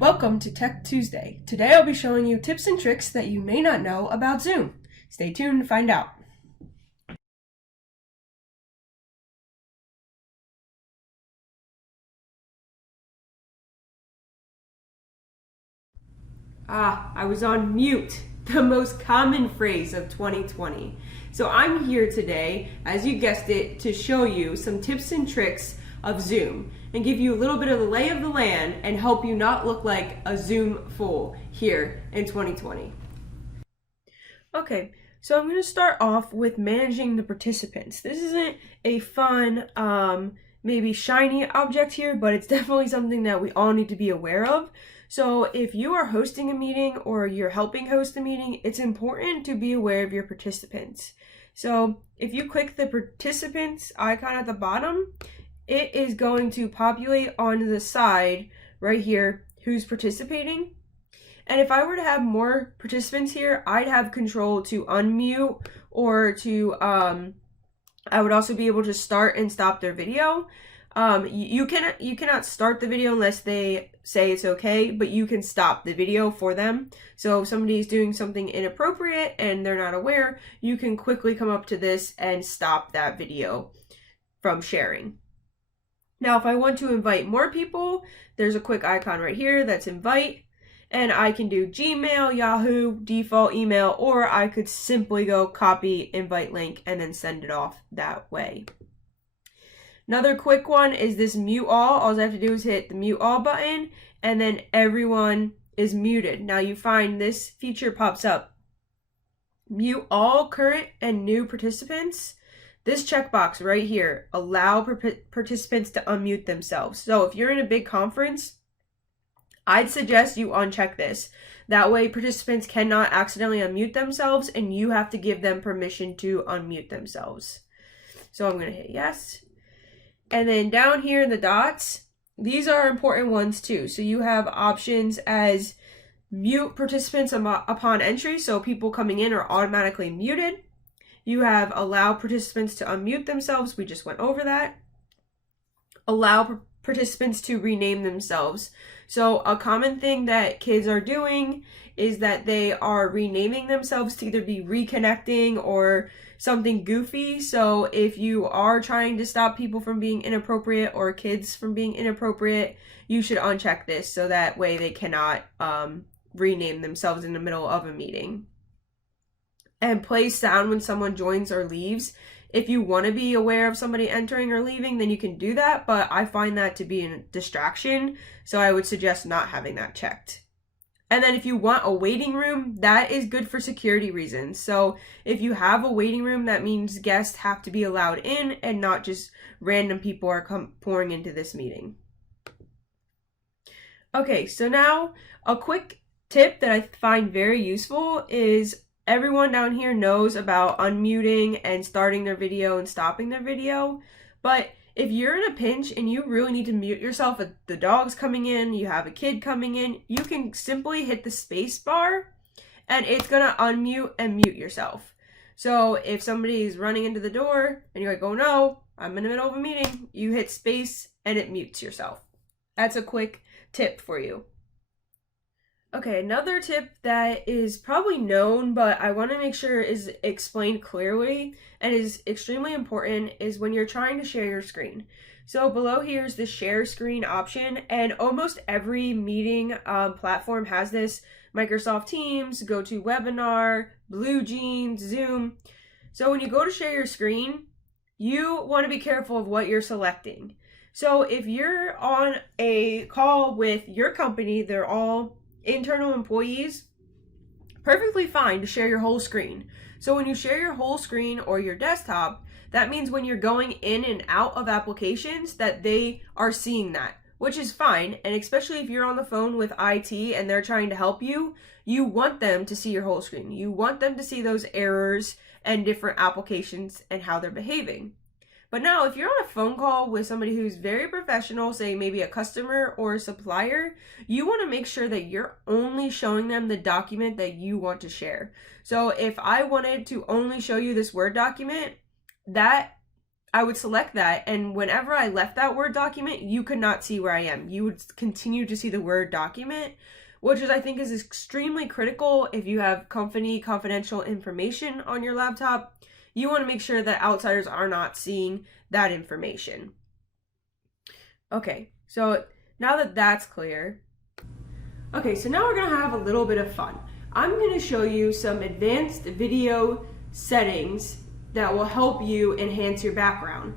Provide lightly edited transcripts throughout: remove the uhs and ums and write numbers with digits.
Welcome to Tech Tuesday. Today I'll be showing you tips and tricks that you may not know about Zoom. Stay tuned to find out. I was on mute, the most common phrase of 2020. So I'm here today, as you guessed it, to show you some tips and tricks of Zoom and give you a little bit of the lay of the land and help you not look like a Zoom fool here in 2020. Okay, so I'm going to start off with managing the participants. This isn't a fun, maybe shiny object here, but it's definitely something that we all need to be aware of. So if you are hosting a meeting or you're helping host a meeting, it's important to be aware of your participants. So if you click the participants icon at the bottom, it is going to populate on the side right here who's participating. And if I were to have more participants here, I'd have control to unmute or to, I would also be able to start and stop their video. You cannot start the video unless they say it's okay, but you can stop the video for them. So if somebody's doing something inappropriate and they're not aware, you can quickly come up to this and stop that video from sharing. Now, if I want to invite more people, there's a quick icon right here that's invite, and I can do Gmail, Yahoo, default email, or I could simply go copy invite link and then send it off that way. Another quick one is this mute all. All I have to do is hit the mute all button and then everyone is muted. Now you find this feature pops up. Mute all current and new participants. This checkbox right here, allow participants to unmute themselves. So if you're in a big conference, I'd suggest you uncheck this. That way participants cannot accidentally unmute themselves and you have to give them permission to unmute themselves. So I'm going to hit yes. And then down here in the dots, these are important ones too. So you have options as mute participants upon entry, so people coming in are automatically muted. You have allow participants to unmute themselves. We just went over that. Allow participants to rename themselves. So a common thing that kids are doing is that they are renaming themselves to either be reconnecting or something goofy. So if you are trying to stop people from being inappropriate or kids from being inappropriate, you should uncheck this so that way they cannot rename themselves in the middle of a meeting. And play sound when someone joins or leaves. If you want to be aware of somebody entering or leaving, then you can do that, but I find that to be a distraction, so I would suggest not having that checked. And then if you want a waiting room, that is good for security reasons. So if you have a waiting room, that means guests have to be allowed in and not just random people are pouring into this meeting. Okay, so now a quick tip that I find very useful is everyone down here knows about unmuting and starting their video and stopping their video, but if you're in a pinch and you really need to mute yourself, if the dog's coming in, you have a kid coming in, you can simply hit the space bar and it's gonna unmute and mute yourself. So if somebody's running into the door and you're like, oh no, I'm in the middle of a meeting, you hit space and it mutes yourself. That's a quick tip for you. Okay, another tip that is probably known, but I want to make sure is explained clearly and is extremely important is when you're trying to share your screen. So below here is the share screen option, and almost every meeting platform has this. Microsoft Teams, GoToWebinar, BlueJeans, Zoom. So when you go to share your screen, you want to be careful of what you're selecting. So if you're on a call with your company, they're all internal employees, perfectly fine to share your whole screen. So when you share your whole screen or your desktop, that means when you're going in and out of applications that they are seeing that, which is fine. And especially if you're on the phone with IT and they're trying to help you, you want them to see your whole screen. You want them to see those errors and different applications and how they're behaving. But now if you're on a phone call with somebody who's very professional, say maybe a customer or a supplier, you want to make sure that you're only showing them the document that you want to share. So if I wanted to only show you this Word document, that I would select that, and whenever I left that Word document, you could not see where I am. You would continue to see the Word document, which I think is extremely critical if you have company confidential information on your laptop. You want to make sure that outsiders are not seeing that information. Okay, so now that that's clear, okay, so now we're going to have a little bit of fun. I'm going to show you some advanced video settings that will help you enhance your background.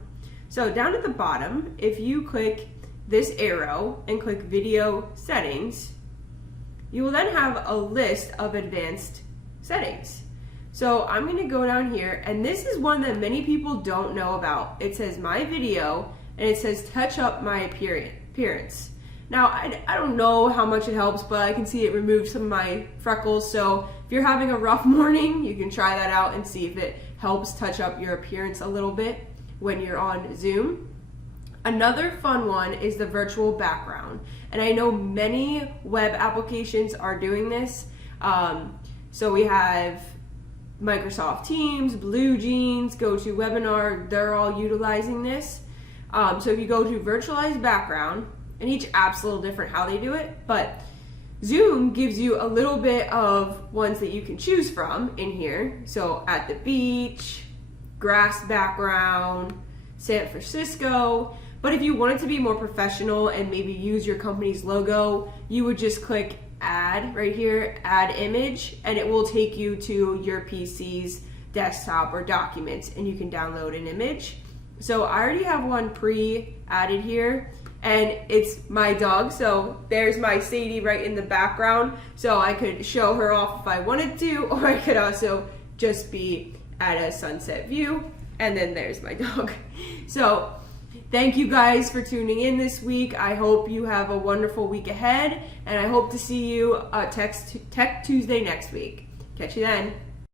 So down at the bottom, if you click this arrow and click video settings, you will then have a list of advanced settings. So I'm going to go down here, and this is one that many people don't know about. It says my video, and it says touch up my appearance. Now, I don't know how much it helps, but I can see it removes some of my freckles. So if you're having a rough morning, you can try that out and see if it helps touch up your appearance a little bit when you're on Zoom. Another fun one is the virtual background. And I know many web applications are doing this. So we have Microsoft Teams, BlueJeans, GoToWebinar, they're all utilizing this. So if you go to virtualized background, and each app's a little different how they do it, but Zoom gives you a little bit of ones that you can choose from in here. So at the beach, grass background, San Francisco. But if you wanted to be more professional and maybe use your company's logo, you would just click add right here, add image, and it will take you to your PC's desktop or documents, and you can download an image. So I already have one pre-added here, and it's my dog. So there's my Sadie right in the background. So I could show her off if I wanted to, or I could also just be at a sunset view. And then there's my dog. So thank you guys for tuning in this week. I hope you have a wonderful week ahead, and I hope to see you Tech Tuesday next week. Catch you then.